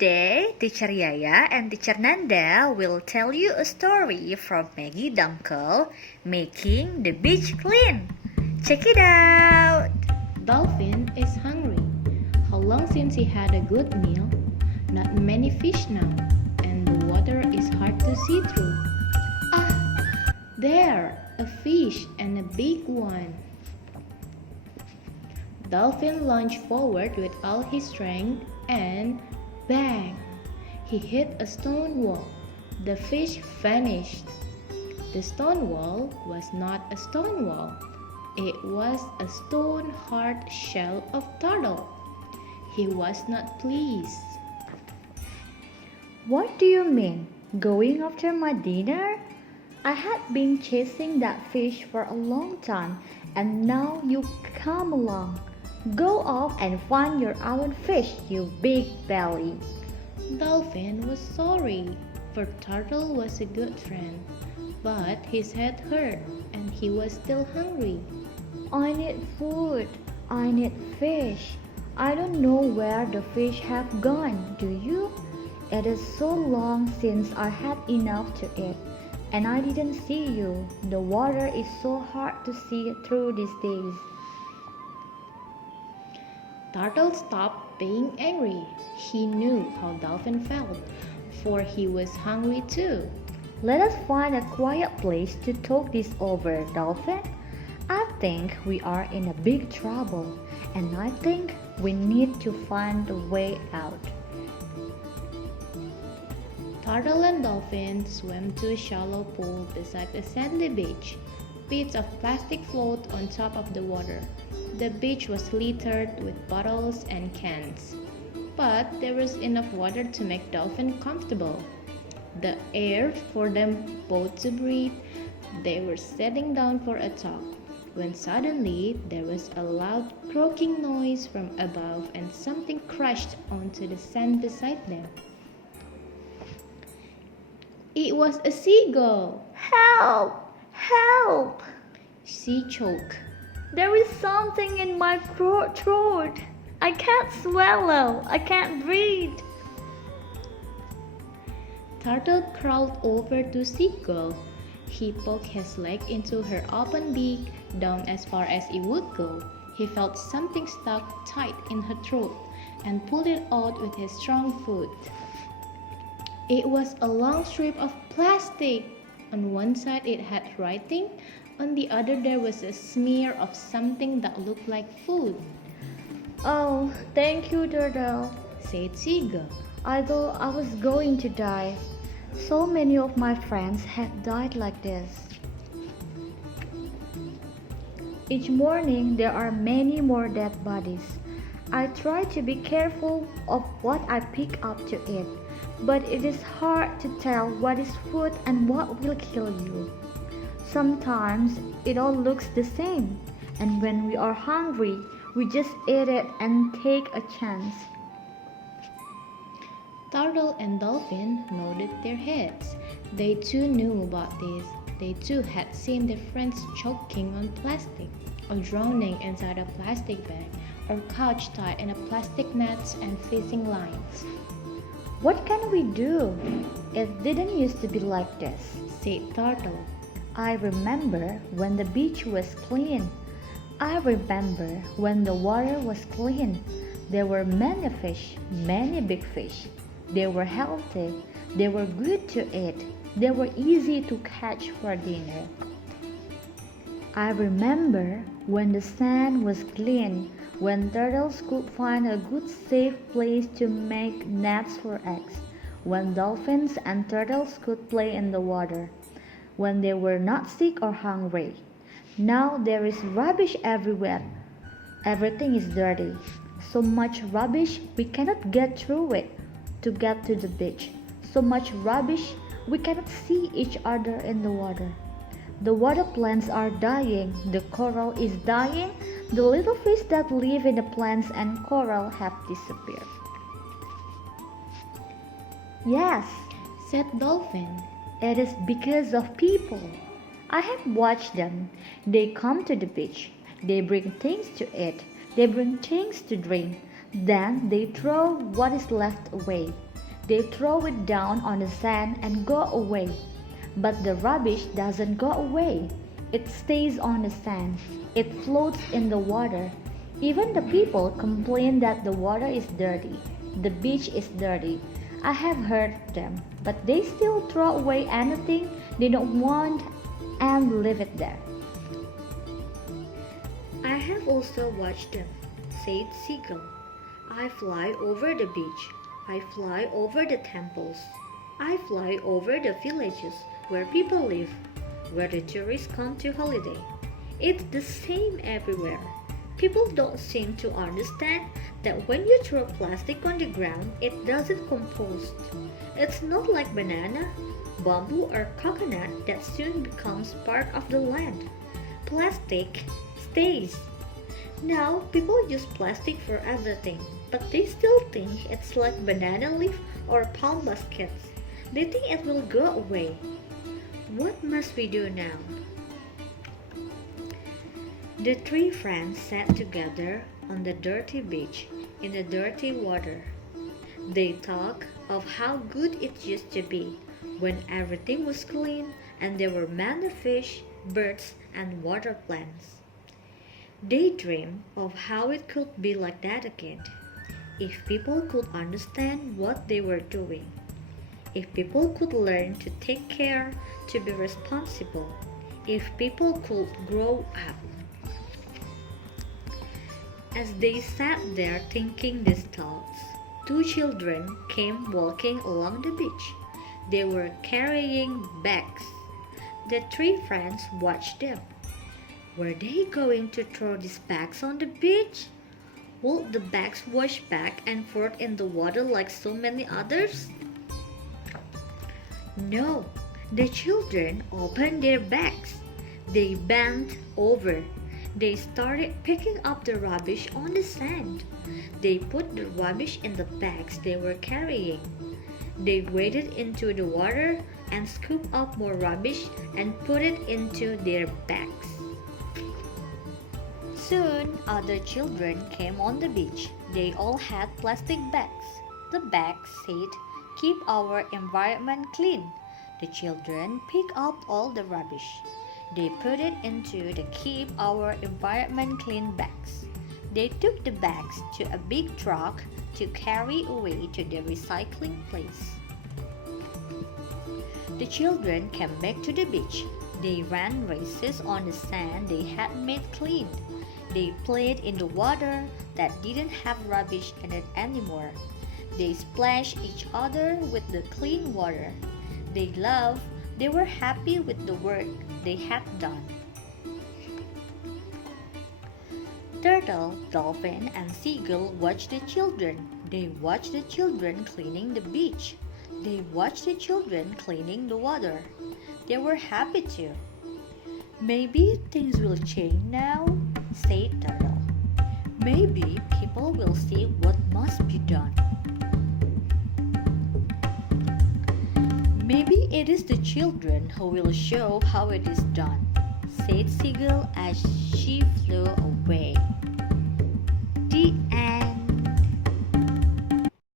Today, Teacher Yaya and Teacher Nanda will tell you a story from Maggie Dunkel, Making the Beach Clean. Check it out! Dolphin is hungry. How long since he had a good meal? Not many fish now, and the water is hard to see through. Ah, there, a fish and a big one. Dolphin lunged forward with all his strength and bang! He hit a stone wall. The fish vanished. The stone wall was not a stone wall. It was a stone hard shell of turtle. He was not pleased. What do you mean? Going after my dinner? I had been chasing that fish for a long time, and now you come along. Go off and find your own fish, you big belly. Dolphin was sorry, for Turtle was a good friend, but his head hurt and he was still hungry. I need food. I need fish. I don't know where the fish have gone, do you? It is so long since I had enough to eat, and I didn't see you. The water is so hard to see through these days. Turtle stopped being angry. He knew how Dolphin felt, for he was hungry too. Let us find a quiet place to talk this over, Dolphin. I think we are in a big trouble, and I think we need to find a way out. Turtle and Dolphin swam to a shallow pool beside a sandy beach. Bits of plastic float on top of the water. The beach was littered with bottles and cans, but there was enough water to make Dolphin comfortable. The air for them both to breathe. They were sitting down for a talk, when suddenly there was a loud croaking noise from above and something crashed onto the sand beside them. It was a seagull. Help! Help! She choked. There is something in my throat. I can't swallow. I can't breathe. Turtle crawled over to Seagull. He poked his leg into her open beak, down as far as it would go. He felt something stuck tight in her throat and pulled it out with his strong foot. It was a long strip of plastic. On one side it had writing, on the other there was a smear of something that looked like food. Oh, thank you, Turtle, said Seagull. I thought I was going to die. So many of my friends have died like this. Each morning there are many more dead bodies. I try to be careful of what I pick up to eat, but it is hard to tell what is food and what will kill you. Sometimes it all looks the same, and when we are hungry, we just eat it and take a chance. Turtle and Dolphin nodded their heads. They too knew about this. They too had seen their friends choking on plastic, or drowning inside a plastic bag, or couch tied in a plastic nets and fishing lines. What can we do? It didn't used to be like this, said Turtle. I remember when the beach was clean. I remember when the water was clean. There were many fish, many big fish. They were healthy. They were good to eat. They were easy to catch for dinner. I remember when the sand was clean, when turtles could find a good safe place to make nets for eggs, when dolphins and turtles could play in the water, when they were not sick or hungry. Now there is rubbish everywhere. Everything is dirty. So much rubbish we cannot get through it to get to the beach. So much rubbish we cannot see each other in the water. The water plants are dying. The coral is dying. The little fish that live in the plants and coral have disappeared. Yes, said Dolphin. It is because of people. I have watched them. They come to the beach. They bring things to eat. They bring things to drink. Then they throw what is left away. They throw it down on the sand and go away. But the rubbish doesn't go away. It stays on the sand. It floats in the water. Even the people complain that the water is dirty. The beach is dirty. I have heard them, but they still throw away anything they don't want and leave it there. I have also watched them, said Seagull. I fly over the beach. I fly over the temples. I fly over the villages where people live, where the tourists come to holiday. It's the same everywhere. People don't seem to understand that when you throw plastic on the ground, it doesn't compost. It's not like banana, bamboo, or coconut that soon becomes part of the land. Plastic stays. Now, people use plastic for everything, but they still think it's like banana leaf or palm baskets. They think it will go away. What must we do now? The three friends sat together on the dirty beach in the dirty water. They talked of how good it used to be when everything was clean and there were many fish, birds, and water plants. They dreamed of how it could be like that again, if people could understand what they were doing, if people could learn to take care, to be responsible, if people could grow up. As they sat there thinking these thoughts, two children came walking along the beach. They were carrying bags. The three friends watched them. Were they going to throw these bags on the beach? Would the bags wash back and forth in the water like so many others? No, the children opened their bags. They bent over. They started picking up the rubbish on the sand. They put the rubbish in the bags they were carrying. They waded into the water and scooped up more rubbish and put it into their bags. Soon, other children came on the beach. They all had plastic bags. The bags said, "Keep our environment clean." The children picked up all the rubbish. They put it into the Keep Our Environment Clean bags. They took the bags to a big truck to carry away to the recycling place. The children came back to the beach. They ran races on the sand they had made clean. They played in the water that didn't have rubbish in it anymore. They splashed each other with the clean water. They laughed. They were happy with the work they had done. Turtle, dolphin, and seagull watched the children. They watched the children cleaning the beach. They watched the children cleaning the water. They were happy too. "Maybe things will change now," said Turtle. "Maybe people will see what must be done. Maybe it is the children who will show how it is done," said Seagull as she flew away.